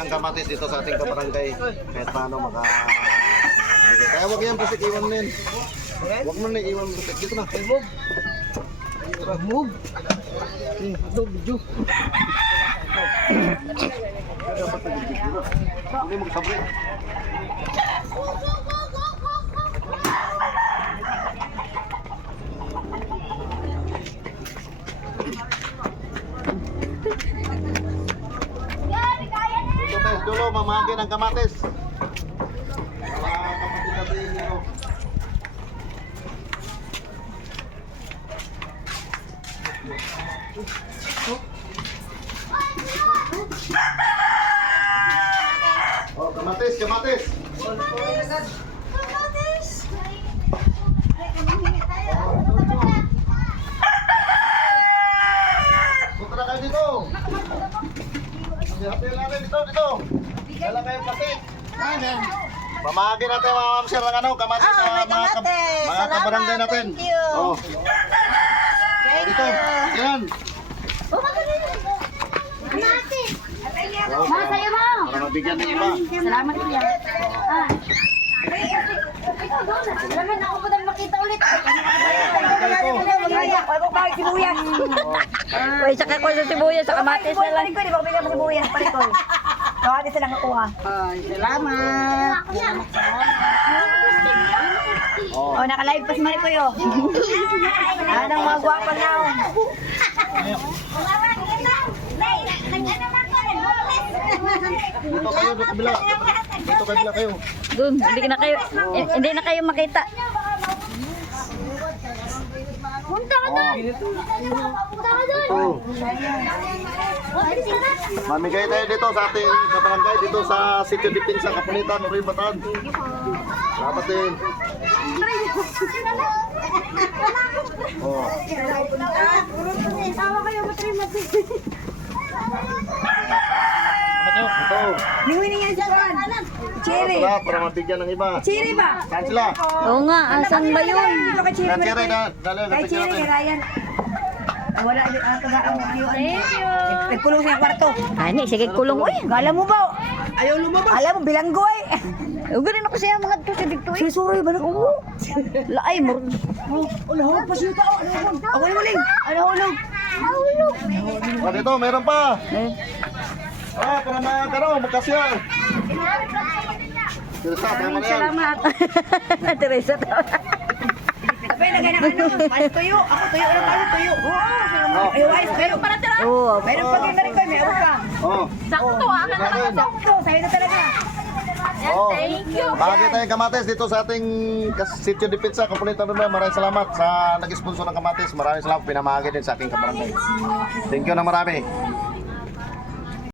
ng kamatis dito sa ating kabarangay. Kahit paano maka... Kaya huwag yan pasik, iwan mo yan. Huwag mo na iwan mo pasik. Dito na. Move. Ito, video. Hindi mo kasabri. Ito tayo dulo, mamahagi ng kamatis. Kamatis natin dito. Oh, kamatis, kamatis. Punta na kayo dito. Hati-hati natin dito. Dala kayo plastic. Pamahagi natin mga mamsir ng ano, kamatis sa mga kabarangay natin. Thank you. Oh. Thank Dito, you. yan. Ma, sa'yo mo. Para mabigyan ng iba. Salamat kuya. Salamat ako po nang makita ulit. Ako ba sibuyas? Uy, saka ko sa sibuyas, sa kamatis na lang. Di ba bigyan mo sibuyas? Parikoy. Kamatis na lang ako ha. Salamat. Oh, naka-live pa si Marikoy oh. Anong mga gwapang naon. Dito kayo, dito kabila. Dito kabila kayo. Doon, hindi na kayo makita. Punta ka doon. Punta ka doon. Ito. Mamigay tayo dito sa ating kabarangay, dito sa Sitio Dipinsa, Kapulitan, Uri Batan. Salamat din. Oh. Tawa kayo matrimag. Ito. Liwin niya siya kan. Cherry. Sila, para mabigyan ng iba. Cherry ba? Saan sila? Oo nga, asan ba yun? Dito kay Cherry. Saan sila? Dali, Kay nabigyan Cherry, kay natin. Ryan. Wala din ang tagaan mo ngayon. Thank you. Nagkulong siya kwarto. Ani, sige kulong. Uy, Gala mo ba? Ayaw lumabas. Alam mo, bilanggo eh. ugarin ako siya mga to sa dito eh. Sisuroy ba na ko? Laay mo. Ulahog pa siya tao. Ako yung muling. Ano hulog? Hulog. Oh, dito, meron pa. Eh, Para magkaroon, magkasya. Teresa, tama na yan. salamat. Teresa to. Kapay na ganang ano. Mas tuyo. Ako tuyo lang tayo tuyo. Oo. Ay, wise. Meron pa na tira. Oo. Meron pa din na rin kayo. May abot pa. Oh. Sakto ah. Sakto. Sa'yo na talaga. Oh. Bagay tayong kamatis dito sa ating Sitio Dipinsa, Kapulitan Uri. Maraming salamat sa nag-sponsor ng kamatis. Maraming salamat. Pinamahagi din sa aking kabarangay. Thank you na marami.